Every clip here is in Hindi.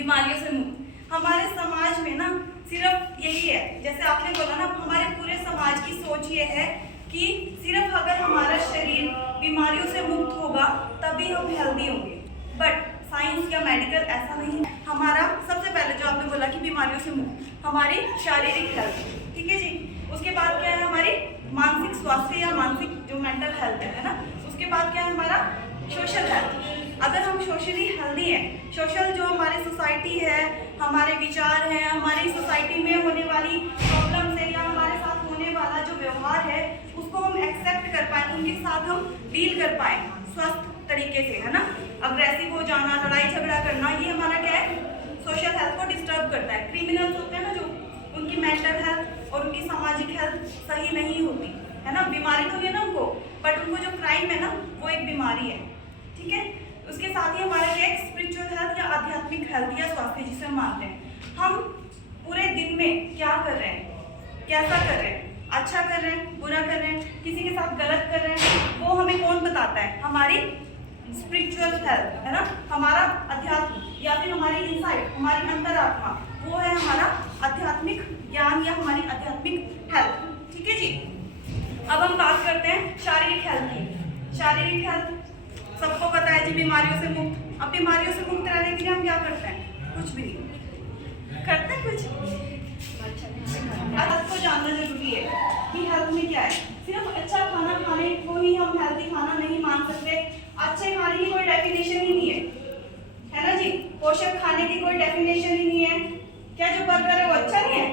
बीमारियों से मुक्त। हमारे समाज में ना सिर्फ यही है, जैसे आपने बोला ना, हमारे पूरे समाज की सोच ये है कि सिर्फ अगर हमारा शरीर बीमारियों से मुक्त होगा तभी हम हेल्दी होंगे। बट साइंस या मेडिकल ऐसा नहीं है। हमारा सबसे पहले जो आपने बोला कि बीमारियों से मुक्त, हमारी शारीरिक हेल्थ, ठीक है जी। उसके बाद क्या है, हमारी मानसिक स्वास्थ्य या मानसिक जो मेंटल हेल्थ है ना। उसके बाद क्या है, हमारा सोशल हेल्थ। अगर हम सोशली हेल्दी हैं, सोशल जो हमारी सोसाइटी है, हमारे विचार हैं, हमारी सोसाइटी में होने वाली प्रॉब्लम से या हमारे साथ होने वाला जो व्यवहार है उसको हम एक्सेप्ट कर पाए, उनके साथ हम डील कर पाए स्वस्थ तरीके से, है ना। अग्रेसिव हो जाना, लड़ाई झगड़ा करना, ये हमारा क्या है, सोशल हेल्थ को डिस्टर्ब करता है। क्रिमिनल्स होते हैं ना जो, उनकी मेंटल हेल्थ और उनकी सामाजिक हेल्थ सही नहीं होती, है ना। बीमारी तो नहीं है ना उनको, बट उनको जो क्राइम है ना वो एक बीमारी है, ठीक है। उसके साथ ही हमारा क्या है, स्पिरिचुअल हेल्थ या आध्यात्मिक हेल्थ या स्वास्थ्य जिसे हम मानते हैं। हम पूरे दिन में क्या कर रहे हैं, कैसा कर रहे हैं, अच्छा कर रहे हैं, बुरा कर रहे हैं, किसी के साथ गलत कर रहे हैं, वो हमें कौन बताता है, हमारी स्पिरिचुअल हेल्थ, है ना। हमारा अध्यात्म या फिर हमारी इनसाइट, हमारी अंतरात्मा, वो है हमारा आध्यात्मिक ज्ञान या हमारी आध्यात्मिक हेल्थ, ठीक है जी। अब हम बात करते हैं शारीरिक हेल्थ की। शारीरिक हेल्थ सबको पता है जी, बीमारियों से मुक्त। अब बीमारियों से मुक्त रहने के लिए हम क्या करते हैं, कुछ भी नहीं करते, कुछ हेल्थ को जानना जरूरी है कि हेल्थ में क्या है। सिर्फ अच्छा खाना खाने को ही हम हेल्दी खाना नहीं मान सकते। अच्छे खाने की कोई डेफिनेशन ही नहीं है ना जी। पोषक खाने की कोई डेफिनेशन ही नहीं है। क्या जो बर्गर है वो अच्छा नहीं है,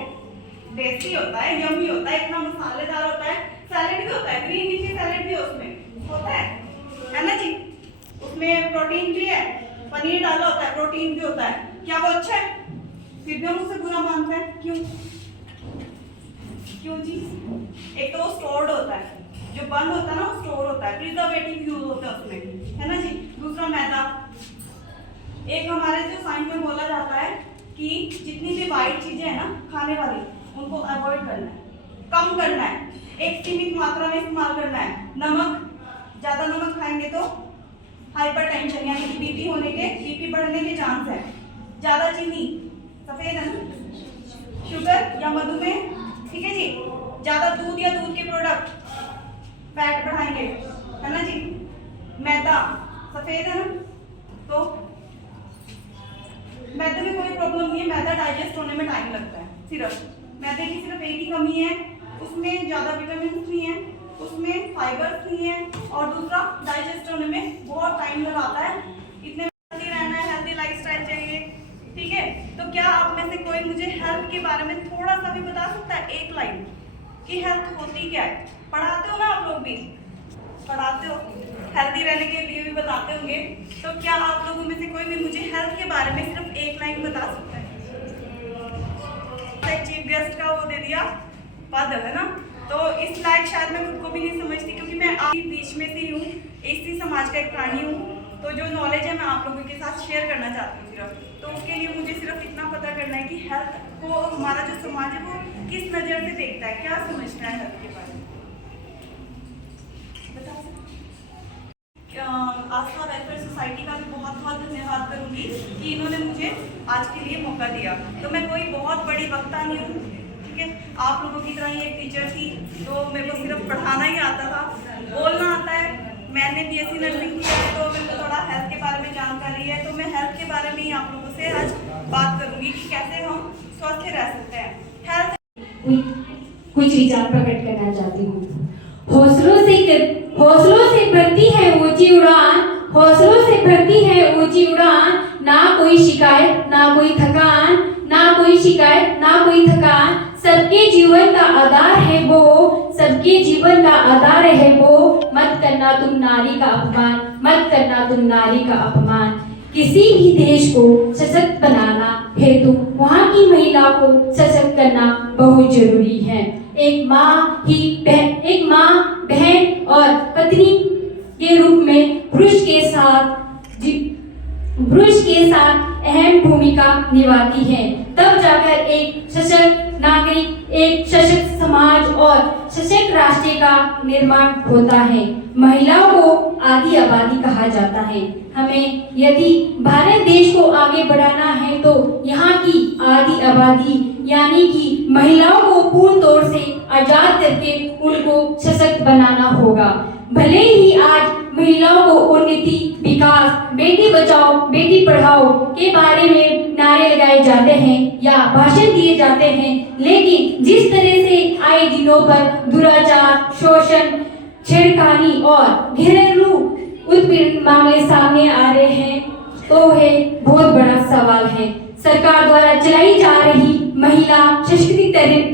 टेस्टी होता है, यम्मी होता है, इतना मसालेदार होता है, सैलेड भी होता है, ग्रीन लीफी सैलेड भी उसमें होता है ना जी। उसमें प्रोटीन भी है, पनीर डाला होता है, प्रोटीन भी होता है। क्या वो अच्छा है, फिर भी हम उसे बुरा मानते हैं, क्यों क्यों जी। एक तो वो स्टोर्ड होता है, जो बंद होता है ना वो स्टोर होता है, प्रिजर्वेटिव यूज होता है उसमें, है ना जी। दूसरा मैदा। एक हमारे जो साइंस में बोला जाता है कि जितनी भी वाइट चीजें हैं ना खाने वाली, उनको अवॉइड करना है, कम करना है, एक सीमित मात्रा में इस्तेमाल करना है। नमक, ज्यादा नमक खाएंगे तो हाइपरटेंशन यानी कि बीपी होने के, बीपी बढ़ने के चांस है। ज्यादा चीनी, सफेद है ना, शुगर या मधुमेह, ठीक है जी। ज्यादा दूध या दूध के प्रोडक्ट फैट बढ़ाएंगे, है ना जी। मैदा सफेद है ना, तो मैदे में कोई प्रॉब्लम नहीं है, मैदा डाइजेस्ट होने में टाइम लगता है। सिर्फ मैदे की सिर्फ एक ही कमी है, उसमें ज्यादा विटामिन नहीं है, उसमें फाइबर्स नहीं है, और दूसरा डाइजेस्ट होने में बहुत टाइम लगाता है। इतने हेल्दी रहना है, हेल्दी लाइफस्टाइल चाहिए, ठीक है। तो क्या आप में से कोई मुझे हेल्थ के बारे में थोड़ा सा भी बता सकता है, एक लाइन, कि हेल्थ होती क्या है? पढ़ाते हो ना आप लोग भी, पढ़ाते हो, हेल्दी रहने के लिए भी बताते होंगे। तो क्या आप लोगों में से कोई भी मुझे हेल्थ के बारे में सिर्फ एक लाइन बता सकता है? चीफ गेस्ट का वो दे दिया पद, है ना। तो इस लायक शायद मैं खुद को भी नहीं समझती, क्योंकि मैं आपके बीच में से हूँ, इसी समाज का एक प्राणी हूँ। तो जो नॉलेज है मैं आप लोगों के साथ शेयर करना चाहती हूँ सिर्फ। तो उसके लिए मुझे सिर्फ इतना पता करना है कि हेल्थ को हमारा जो समाज है वो किस नज़र से देखता है, क्या समझता है हेल्थ के बारे में। आस्था वेलफेयर सोसाइटी का भी बहुत बहुत धन्यवाद करूंगी कि इन्होंने मुझे आज के लिए मौका दिया। तो मैं कोई बहुत बड़ी वक्ता नहीं हूँ, ठीक है। आप लोगों की तरह ही एक टीचर थी, तो मेरे को सिर्फ पढ़ाना ही आता था, बोलना आता है। मैंने बीएससी नर्सिंग किया है, तो मेरे को थोड़ा हेल्थ के बारे में जानकारी है। तो मैं हेल्थ के बारे में ही आप लोगों से आज बात करूंगी कि कैसे हम स्वस्थ रह सकते हैं। हेल्थ कुछ विचार प्रकट करना चाहती हूँ। हौसलों से भरती है ऊंची उड़ान, हौसलों से भरती है ऊंची उड़ान, ना कोई शिकायत ना कोई थकान, ना कोई शिकायत ना कोई थकान। सबके जीवन का आधार है वो, सबके जीवन का आधार है वो। मत करना तुम नारी का अपमान, मत करना तुम नारी का अपमान। किसी भी देश को सशक्त बनाना हेतु वहाँ की महिला को सशक्त करना बहुत जरूरी है। एक माँ, बहन और पत्नी के रूप में पुरुष पुरुष के साथ अहम भूमिका निभाती है। तब जाकर एक सशक्त नागरिक, एक सशक्त समाज और सशक्त राष्ट्र का निर्माण होता है। महिलाओं को आदि आबादी कहा जाता है। हमें यदि भारत देश को आगे बढ़ाना है तो यहाँ की आदि आबादी यानी कि महिलाओं को पूर्ण तौर से आजाद करके उनको सशक्त बनाना होगा। भले ही आज महिलाओं को उन्नति, विकास, बेटी बचाओ बेटी पढ़ाओ के बारे में नारे लगाए जाते हैं या भाषण दिए जाते हैं, लेकिन जिस तरह से आए दिनों पर दुराचार, शोषण, छेड़खानी और घरेलू उत्पीड़न मामले सामने आ रहे हैं तो है बहुत बड़ा सवाल है। सरकार द्वारा चलाई जा रही महिला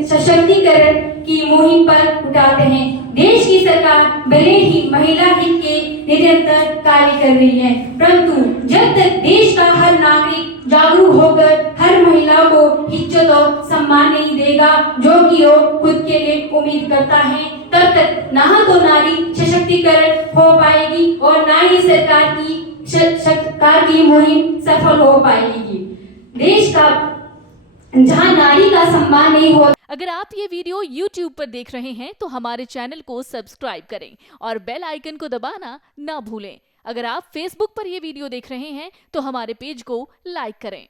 सशक्तिकरण की मुहिम पर उठाते हैं। देश की सरकार भले ही महिला हित के निरंतर कार्य कर रही है, परंतु जब तक देश का हर नागरिक जागरूक होकर हर महिला को इज्जत और सम्मान नहीं देगा जो कि वो खुद के लिए उम्मीद करता है, तब तक ना तो नारी सशक्तिकरण हो पाएगी और ना ही सरकार की मुहिम सफल हो पाएगी। देश का जहां नारी का सम्मान नहीं हो। अगर आप ये वीडियो YouTube पर देख रहे हैं तो हमारे चैनल को सब्सक्राइब करें और बेल आइकन को दबाना ना भूलें। अगर आप Facebook पर ये वीडियो देख रहे हैं तो हमारे पेज को लाइक करें।